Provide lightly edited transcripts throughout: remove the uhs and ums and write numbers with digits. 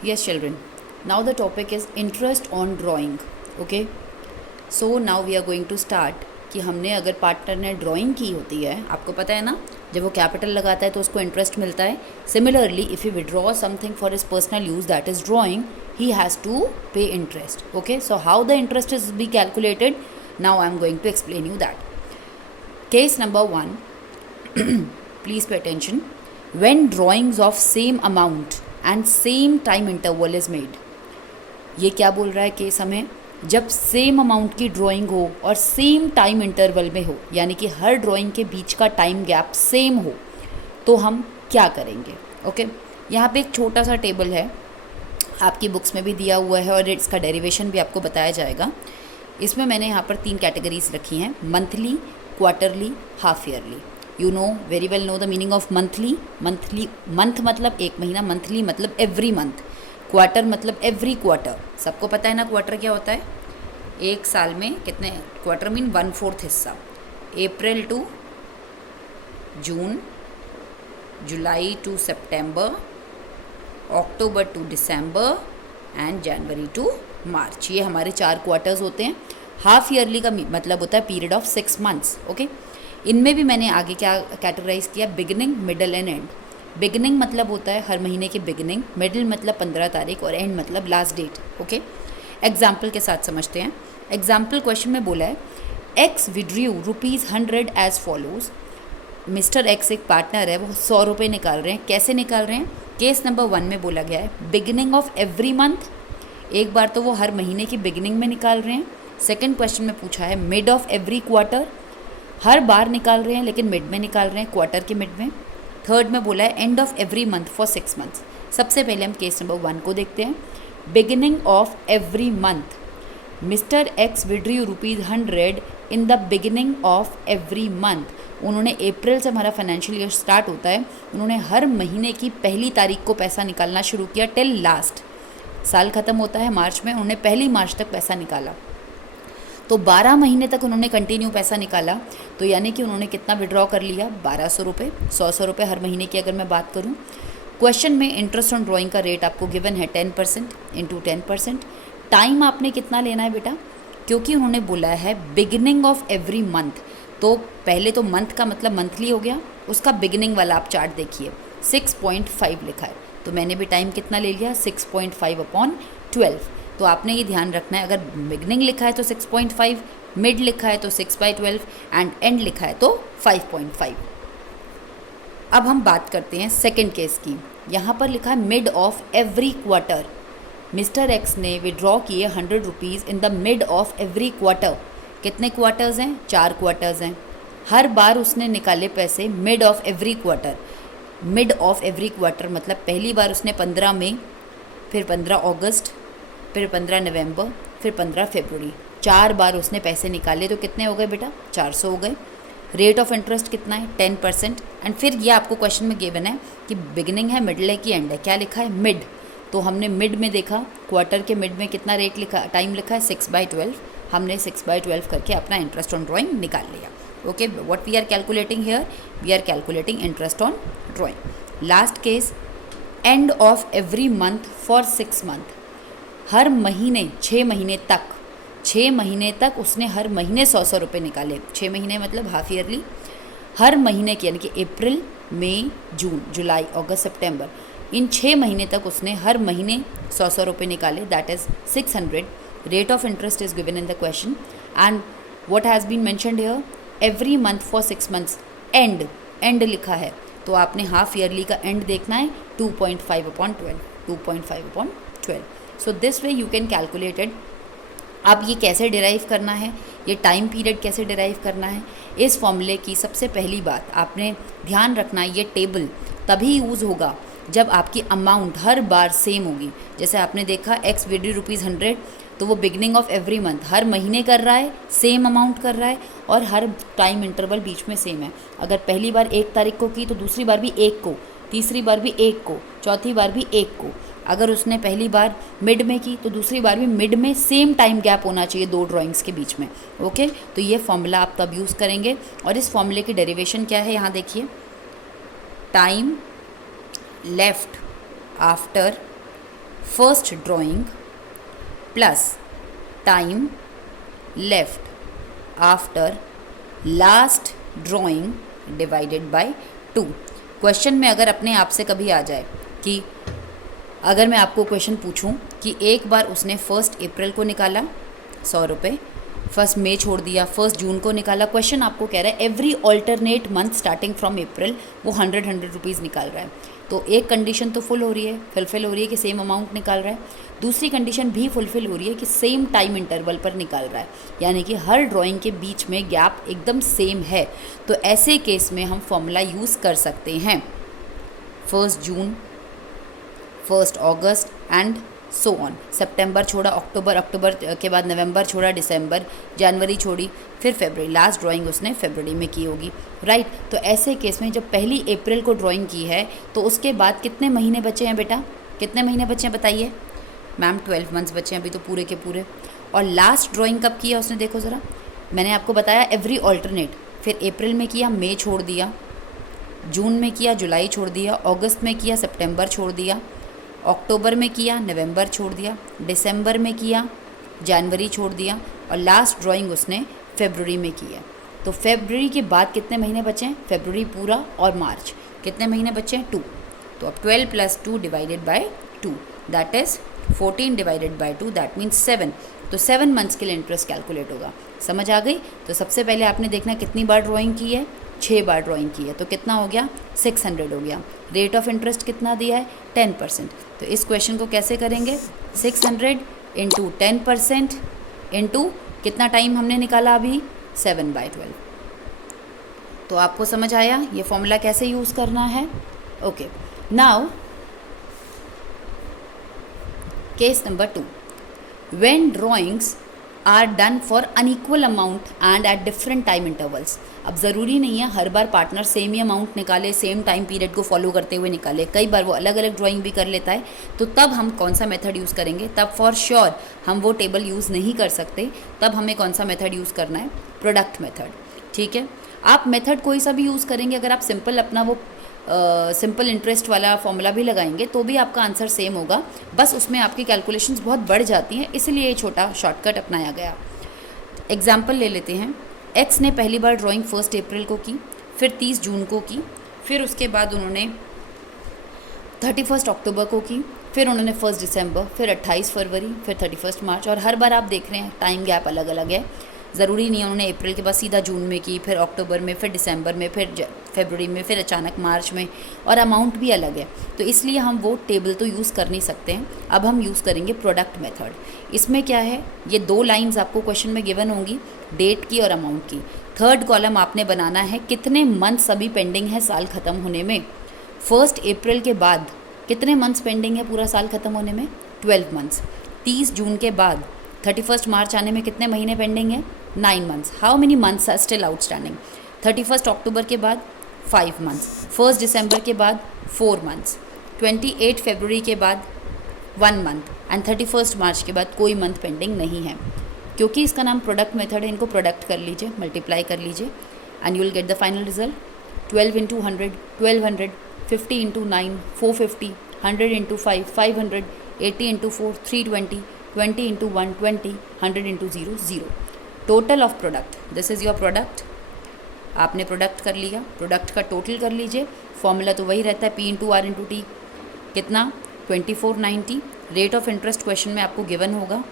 Yes, children. Now the topic is interest on drawing. Okay. So now we are going to start कि हमने अगर partner ने drawing की होती है, आपको पता है ना, जब वो कैपिटल लगाता है तो उसको इंटरेस्ट मिलता है. Similarly if you withdraw something for his personal use that is drawing, he has to pay interest. Okay, so how the interest is be calculated, now I am going to explain you that. Case number 1, please pay attention. When drawings of same amount and same time interval is made, ये क्या बोल रहा है case हमें, जब same amount की drawing हो और सेम टाइम इंटरवल में हो, यानी कि हर ड्राइंग के बीच का टाइम गैप सेम हो, तो हम क्या करेंगे. ओके, यहाँ पे एक छोटा सा टेबल है, आपकी बुक्स में भी दिया हुआ है और इसका डेरिवेशन भी आपको बताया जाएगा. इसमें मैंने यहाँ पर 3 कैटेगरीज रखी हैं, monthly, quarterly, half yearly. You know very well know the meaning of monthly. Month मतलब एक महीना, मंथली मतलब एवरी मंथ, क्वार्टर मतलब एवरी क्वार्टर. सबको पता है ना क्वार्टर क्या होता है. एक साल में कितने क्वार्टर मीन 1/4 हिस्सा. April to June, July to September, October to December and January to March. ये हमारे 4 क्वार्टर्स होते हैं. हाफ ईयरली का मतलब होता है पीरियड ऑफ 6 मंथ्स. ओके, इनमें भी मैंने आगे क्या कैटेगराइज किया, beginning, middle and and. Beginning मतलब होता है हर महीने की बिगिनिंग, मिडिल मतलब 15 तारीख और एंड मतलब लास्ट डेट. ओके, एग्जाम्पल के साथ समझते हैं. एग्जाम्पल क्वेश्चन में बोला है, X withdrew ₹100 as follows. Mister X एक पार्टनर है, वो 100 रुपये निकाल रहे हैं. कैसे निकाल रहे हैं. केस नंबर 1 में बोला गया है बिगिनिंग ऑफ एवरी मंथ, एक बार तो वो हर महीने की बिगिनिंग में निकाल रहे हैं. सेकंड क्वेश्चन में पूछा है मिड ऑफ एवरी क्वार्टर, हर बार निकाल रहे हैं लेकिन मिड में निकाल रहे हैं, क्वार्टर के मिड में. थर्ड में बोला है and of every month for 6 months. सबसे पहले हम केस नंबर 1 को देखते हैं. Beginning of every month, mister x withdrew ₹100 in the beginning of every month. उन्होंने अप्रैल से हमारा फाइनेंशियल ईयर स्टार्ट होता है, उन्होंने हर महीने की पहली तारीख को पैसा निकालना शुरू किया टिल लास्ट. साल ख़त्म होता है मार्च में, उन्होंने 1 मार्च तक पैसा निकाला, तो 12 महीने तक उन्होंने कंटिन्यू पैसा निकाला. तो यानी कि उन्होंने कितना विड्रॉ कर लिया, 1200 रुपये, 100 रुपये हर महीने की. अगर मैं बात करूं, क्वेश्चन में इंटरेस्ट ऑन ड्राइंग का रेट आपको गिवन है 10% इंटू 10%. टाइम आपने कितना लेना है बेटा, क्योंकि उन्होंने बोला है बिगिनिंग ऑफ एवरी मंथ, तो पहले तो मंथ का मतलब मंथली हो गया, उसका बिगिनिंग वाला आप चार्ट देखिए 6.5 लिखा है, तो मैंने भी टाइम कितना ले लिया 6.5/12. तो आपने ये ध्यान रखना है, अगर बिगनिंग लिखा है तो 6.5, मिड लिखा है तो 6/12 एंड एंड लिखा है तो 5.5. अब हम बात करते हैं सेकंड केस की. यहाँ पर लिखा है mid of every quarter. Mister x ने विड्रॉ किए ₹100 in the mid of every quarter. कितने क्वार्टर्स हैं, 4 क्वार्टर्स हैं. हर बार उसने निकाले पैसे mid of every quarter. Mid of every quarter मतलब पहली बार उसने 15 मई, फिर 15 अगस्त, फिर 15 नवंबर, फिर 15 फरवरी. 4 बार उसने पैसे निकाले, तो कितने हो गए बेटा, 400 हो गए. रेट ऑफ इंटरेस्ट कितना है, 10%. एंड फिर ये आपको क्वेश्चन में गिवन है कि बिगिनिंग है, मिडल है कि एंड है. क्या लिखा है, मिड. तो हमने मिड में देखा, क्वार्टर के मिड में कितना रेट लिखा, टाइम लिखा है 6/12. हमने 6/12 करके अपना इंटरेस्ट ऑन ड्राइंग निकाल लिया. Okay, what we are calculating here, we are calculating interest on drawing. Last case, end of every month for 6 month. हर महीने 6 महीने तक उसने हर महीने 100 रुपये निकाले. 6 महीने मतलब हाफ ईयरली. हर महीने के यानी कि अप्रैल, मई, जून, जुलाई, अगस्त, सितंबर, इन 6 महीने तक उसने हर महीने 100 रुपये निकाले, that is 600. Rate of interest is given in the question and what has been mentioned here, every month for 6 months. And लिखा है, तो आपने हाफ ईयरली का एंड देखना है 2.5/12. 2.5/12. So this way you can calculate it. अब ये कैसे डिराइव करना है, ये टाइम पीरियड कैसे डिराइव करना है, इस फॉर्मूले की सबसे पहली बात आपने ध्यान रखना है, ये टेबल तभी यूज़ होगा जब आपकी अमाउंट हर बार सेम होगी. जैसे आपने देखा एक्स विड्रू ₹100, तो वो बिगनिंग ऑफ एवरी मंथ हर महीने कर रहा है, सेम अमाउंट कर रहा है और हर टाइम इंटरवल बीच में सेम है. अगर पहली बार 1 तारीख को की तो दूसरी बार भी 1 को, तीसरी बार भी 1 को, चौथी बार भी 1 को. अगर उसने पहली बार मिड में की तो दूसरी बार भी मिड में सेम टाइम गैप होना चाहिए 2 ड्राइंग्स के बीच में. ओके, तो ये फॉर्मूला आप तब यूज़ करेंगे. और इस फॉर्मूले की डेरिवेशन क्या है, यहाँ देखिए, time left after first drawing plus time left after last drawing divided by 2। Question में अगर अपने आप से कभी आ जाए कि अगर मैं आपको क्वेश्चन पूछूं कि एक बार उसने 1 अप्रैल को निकाला 100 रुपये, 1 मई छोड़ दिया, 1 जून को निकाला, क्वेश्चन आपको कह रहा है every alternate month starting from April वो 100 रुपीज़ निकाल रहा है। तो एक कंडीशन तो फुल हो रही है, फुलफिल हो रही है कि सेम अमाउंट निकाल रहा है, दूसरी कंडीशन भी फुलफिल हो रही है कि सेम टाइम इंटरवल पर निकाल रहा है, यानी कि हर ड्राइंग के बीच में गैप एकदम सेम है। तो ऐसे केस में हम फॉर्मूला यूज़ कर सकते हैं 1 जून, 1 अगस्त एंड सो ऑन। सितंबर छोड़ा अक्टूबर, अक्टूबर के बाद नवंबर छोड़ा दिसंबर, जनवरी छोड़ी फिर फरवरी, लास्ट ड्राइंग उसने फरवरी में की होगी, राइट। तो ऐसे केस में जब पहली अप्रैल को ड्राइंग की है तो उसके बाद कितने महीने बचे हैं बेटा, कितने महीने बचे हैं बताइए मैम? 12 मंथ्स बचे हैं अभी तो पूरे के पूरे। और लास्ट ड्राइंग कब किया उसने, देखो ज़रा, मैंने आपको बताया एवरी ऑल्टरनेट, फिर अप्रैल में किया, मई छोड़ दिया, जून में किया, जुलाई छोड़ दिया, अगस्त में किया, सितंबर छोड़ दिया, अक्टूबर में किया, नवंबर छोड़ दिया, दिसंबर में किया, जनवरी छोड़ दिया, और लास्ट ड्राइंग उसने फरवरी में की है। तो फरवरी के बाद कितने महीने बचे हैं? फरवरी पूरा और मार्च, कितने महीने बचे हैं? 2। तो अब 12 + 2 divided by 2 that is 14 divided by 2 that means 7। तो 7 मंथ्स के लिए इंटरेस्ट कैलकुलेट होगा। समझ आ गई? तो सबसे पहले आपने देखना कितनी बार ड्राइंग की है, 6 बार ड्राइंग की है, तो कितना हो गया? 600 हो गया। रेट ऑफ इंटरेस्ट कितना दिया है? 10%। तो इस क्वेश्चन को कैसे करेंगे? 600 इंटू 10% इंटू कितना टाइम हमने निकाला अभी? 7/12। तो आपको समझ आया ये फॉर्मूला कैसे यूज़ करना है? Okay, now case number 2, when drawings are done for unequal amount and at different time intervals. अब ज़रूरी नहीं है हर बार पार्टनर सेम ही अमाउंट निकाले, सेम टाइम पीरियड को फॉलो करते हुए निकाले, कई बार वो अलग अलग ड्राइंग भी कर लेता है। तो तब हम कौन सा मेथड यूज़ करेंगे? तब फॉर श्योर हम वो टेबल यूज़ नहीं कर सकते। तब हमें कौन सा मेथड यूज़ करना है? Product method. ठीक है, आप मेथड कोई सा भी यूज़ करेंगे, अगर आप सिंपल अपना वो सिंपल इंटरेस्ट वाला फॉर्मूला भी लगाएंगे तो भी आपका आंसर सेम होगा, बस उसमें आपकी कैलकुलेशंस बहुत बढ़ जाती हैं, इसलिए ये छोटा शॉर्टकट अपनाया गया। एग्जाम्पल ले लेते हैं। एक्स ने पहली बार ड्राइंग 1 अप्रैल को की, फिर 30 जून को की, फिर उसके बाद उन्होंने 31 अक्टूबर को की, फिर उन्होंने 1 दिसंबर, फिर 28 फरवरी, फिर 31 मार्च, और हर बार आप देख रहे हैं टाइम गैप अलग अलग है। ज़रूरी नहीं है उन्होंने अप्रैल के बाद सीधा जून में की, फिर अक्टूबर में, फिर दिसंबर में, फिर फरवरी में, फिर अचानक मार्च में, और अमाउंट भी अलग है। तो इसलिए हम वो टेबल तो यूज़ कर नहीं सकते हैं। अब हम यूज़ करेंगे प्रोडक्ट मेथड। इसमें क्या है, ये 2 लाइंस आपको क्वेश्चन में गिवन होंगी, डेट की और अमाउंट की। थर्ड कॉलम आपने बनाना है कितने मंथ्स अभी पेंडिंग है साल ख़त्म होने में। 1 अप्रैल के बाद कितने मंथ्स पेंडिंग है पूरा साल ख़त्म होने में? 12 मंथ्स। 30 जून के बाद 31 मार्च आने में कितने महीने पेंडिंग है? 9 months. How many months are still outstanding? 31 अक्टूबर के बाद 5 मंथ्स, 1 दिसंबर के बाद 4 मंथ्स, 28 फरवरी के बाद 1 मंथ एंड 31 मार्च के बाद कोई मंथ पेंडिंग नहीं है। क्योंकि इसका नाम प्रोडक्ट मेथड है, इनको प्रोडक्ट कर लीजिए, मल्टीप्लाई कर लीजिए and you will get the final result. 12 into 100 1200, 50 into 9 450, 100 into 5 500, 80 into 4 320, 20 into 1 20, 100 into 0 0। Total of product, this is your product. आपने प्रोडक्ट कर लिया, प्रोडक्ट का टोटल कर लीजिए। फॉर्मूला तो वही रहता है P into R into T, कितना? 2490। रेट ऑफ इंटरेस्ट क्वेश्चन में आपको गिवन होगा।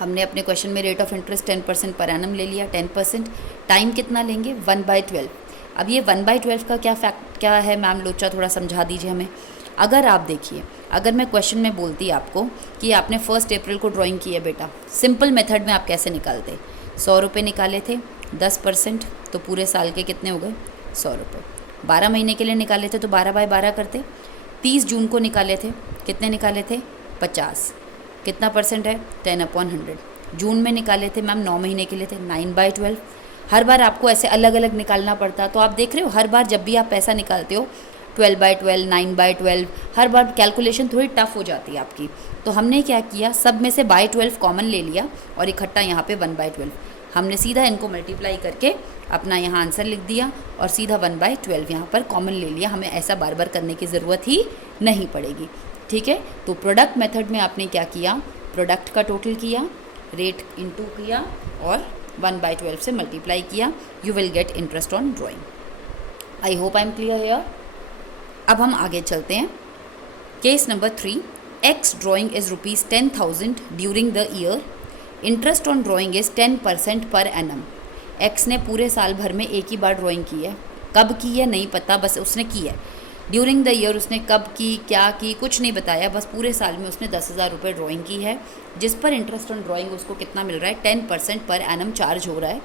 हमने अपने क्वेश्चन में rate of interest 10% per annum ले लिया, 10%। टाइम कितना लेंगे? 1/12। अब ये 1/12 का क्या है मैम लोचा, थोड़ा समझा दीजिए हमें। अगर आप देखिए, अगर मैं क्वेश्चन में बोलती आपको कि आपने 1 अप्रैल को ड्राइंग की है बेटा, सिंपल मेथड में आप कैसे निकालते? 100 रुपये निकाले थे, 10%, तो पूरे साल के कितने हो गए? 100 रुपये। 12 महीने के लिए निकाले थे तो 12/12 करते। 30 जून को निकाले थे, कितने निकाले थे? 50। कितना परसेंट है? 10/100। जून में निकाले थे मैम 9 महीने के लिए थे, 9/12। हर बार आपको ऐसे अलग अलग निकालना पड़ता, तो आप देख रहे हो हर बार जब भी आप पैसा निकालते हो 12/12, 9/12, हर बार कैलकुलेशन थोड़ी टफ हो जाती है आपकी। तो हमने क्या किया, सब में से बाय 12 कॉमन ले लिया और इकट्ठा यहाँ पे 1/12। हमने सीधा इनको मल्टीप्लाई करके अपना यहाँ आंसर लिख दिया और सीधा 1/12 यहाँ पर कॉमन ले लिया। हमें ऐसा बार बार करने की ज़रूरत ही नहीं पड़ेगी। ठीक है। तो प्रोडक्ट मेथड में आपने क्या किया, प्रोडक्ट का टोटल किया, रेट इनटू किया और 1/12 से मल्टीप्लाई किया, you will get interest on drawing. I hope I am clear here. अब हम आगे चलते हैं। Case number 3, x drawing is ₹10,000 during the year, interest on drawing is 10% per annum. X ने पूरे साल भर में एक ही बार ड्राइंग की है, कब की है नहीं पता, बस उसने की है। ड्यूरिंग द ईयर उसने कब की, क्या की, कुछ नहीं बताया, बस पूरे साल में उसने 10,000 रुपये ड्राइंग की है, जिस पर इंटरेस्ट ऑन ड्राइंग उसको कितना मिल रहा है, 10% पर एनम चार्ज हो रहा है।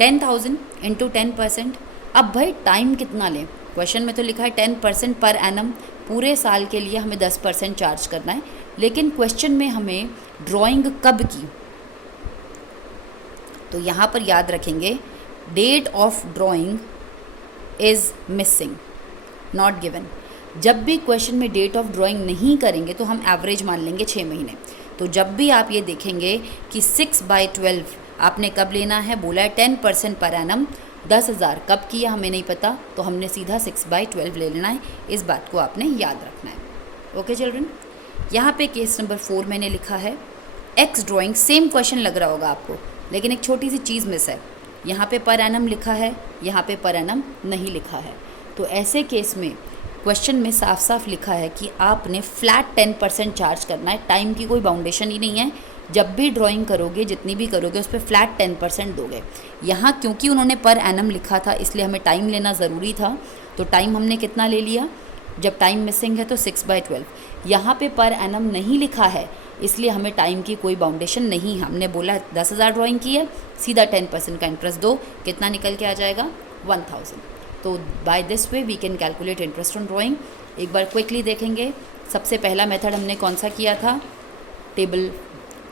10,000 इंटू 10%। अब भाई टाइम कितना लें, क्वेश्चन में तो लिखा है 10% पर एनम, पूरे साल के लिए हमें 10% चार्ज करना है, लेकिन क्वेश्चन में हमें ड्राइंग कब की, तो यहाँ पर याद रखेंगे date of drawing is missing, not given. जब भी क्वेश्चन में डेट ऑफ ड्राइंग नहीं करेंगे तो हम एवरेज मान लेंगे 6 महीने। तो जब भी आप ये देखेंगे कि 6/12 आपने कब लेना है, बोला है 10% पर एनम, 10,000 कब किया हमें नहीं पता, तो हमने सीधा 6/12 ले लेना है। इस बात को आपने याद रखना है। ओके चिल्ड्रन, यहाँ पे केस नंबर 4 मैंने लिखा है एक्स ड्राइंग, सेम क्वेश्चन लग रहा होगा आपको, लेकिन एक छोटी सी चीज़ मिस है, यहाँ पे पर एनम लिखा है, यहाँ पे पर एनम नहीं लिखा है। तो ऐसे केस में क्वेश्चन में साफ साफ लिखा है कि आपने फ्लैट 10% चार्ज करना है, टाइम की कोई बाउंडेशन ही नहीं है। जब भी ड्राइंग करोगे, जितनी भी करोगे, उस पर फ्लैट 10% दोगे। यहाँ क्योंकि उन्होंने पर एनम लिखा था इसलिए हमें टाइम लेना ज़रूरी था, तो टाइम हमने कितना ले लिया, जब टाइम मिसिंग है तो 6/12। यहाँ पे पर एनम नहीं लिखा है इसलिए हमें टाइम की कोई बाउंडेशन नहीं है, हमने बोला 10,000 ड्राइंग की है, सीधा 10% का इंटरेस्ट दो, कितना निकल के आ जाएगा, 1,000। तो by this way we can calculate interest on drawing. एक बार क्विकली देखेंगे, सबसे पहला मेथड हमने कौन सा किया था, टेबल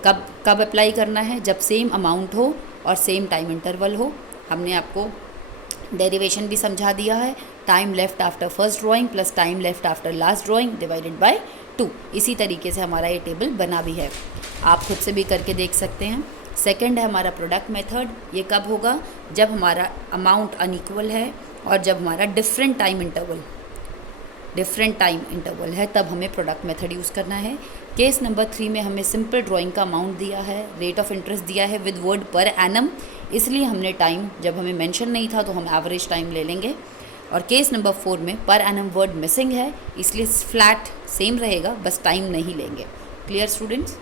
कब अप्लाई करना है, जब सेम अमाउंट हो और सेम टाइम इंटरवल हो। हमने आपको डेरिवेशन भी समझा दिया है, time left after first drawing plus time left after last drawing divided by 2। इसी तरीके से हमारा ये टेबल बना भी है, आप खुद से भी करके देख सकते हैं। सेकंड है हमारा प्रोडक्ट मेथड, ये कब होगा, जब हमारा अमाउंट अनइक्वल है और जब हमारा डिफरेंट टाइम इंटरवल है, तब हमें प्रोडक्ट मेथड यूज़ करना है। केस नंबर 3 में हमें सिंपल ड्राइंग का अमाउंट दिया है, रेट ऑफ इंटरेस्ट दिया है विद वर्ड पर एनम, इसलिए हमने टाइम जब हमें मेंशन नहीं था तो हम एवरेज टाइम ले लेंगे। और केस नंबर 4 में पर एनम वर्ड मिसिंग है इसलिए फ्लैट सेम रहेगा, बस टाइम नहीं लेंगे। Clear students?